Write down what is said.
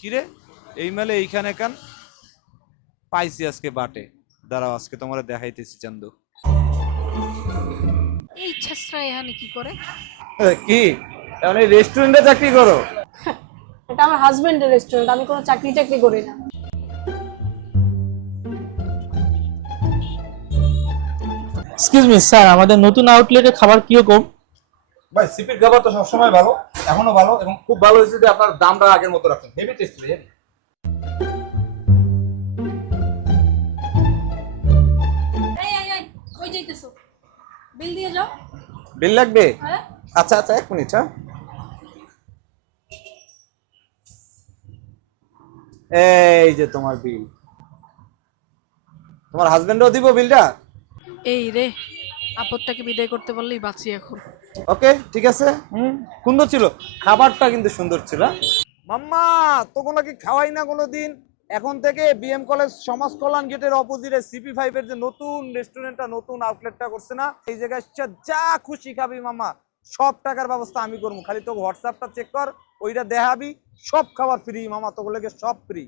কিরে? এই মেলে এইখানে কান? পাইছি আজকে বাটে। দাঁড়াও আজকে তোমার দেখাইতেছি চান্দু। এই ছেসরা এখানে কি করে? কি? এই রেস্টুরেন্টে চাকরি করো? এটা আমার হাজবেন্ডের রেস্টুরেন্ট আমি কোনো চাকরি টাকরি করি না। এক্সকিউজ মি স্যার আমাদের নতুন আউটলেটে খাবার কীরকম? ভাই সিপির খাবার তো সবসময় ভালো। এখনও ভালো এবং খুব ভালো হয়েছে যে আপনার দামটা আগের মতো রাখছেন। হেভি টেস্ট হেভি এই এই এই কই যাইতেছো? বিল দিয়ে যাও। বিল লাগবে? হ্যাঁ। আচ্ছা আচ্ছা এক মিনিট হ্যাঁ। এই যে তোমার বিল। তোমার হাজবেন্ডও দিব বিলটা? এই রে আপদটাকে বিদায় করতে পারলেই বাঁচি এখন। ওকে ঠিক আছে? সুন্দর ছিল। খাবারটা কিন্তু সুন্দর ছিল। মাম্মা তোকে নাকি খাওয়াই না কোনোদিন? এখন থেকে বিএম কলেজ সমাজ কল্যাণ গেটের অপোজিটে সিপি ফাইভ এর যে নতুন রেস্টুরেন্টটা নতুন আউটলেটটা করছে না এই জায়গায় যা খুশি খাবি মামা সব টাকার ব্যবস্থা আমি করব। খালি তোকে হোয়াটসঅ্যাপটা চেক কর ওইটা দেখাবি সব খাবার ফ্রি মামা তোকে সব ফ্রি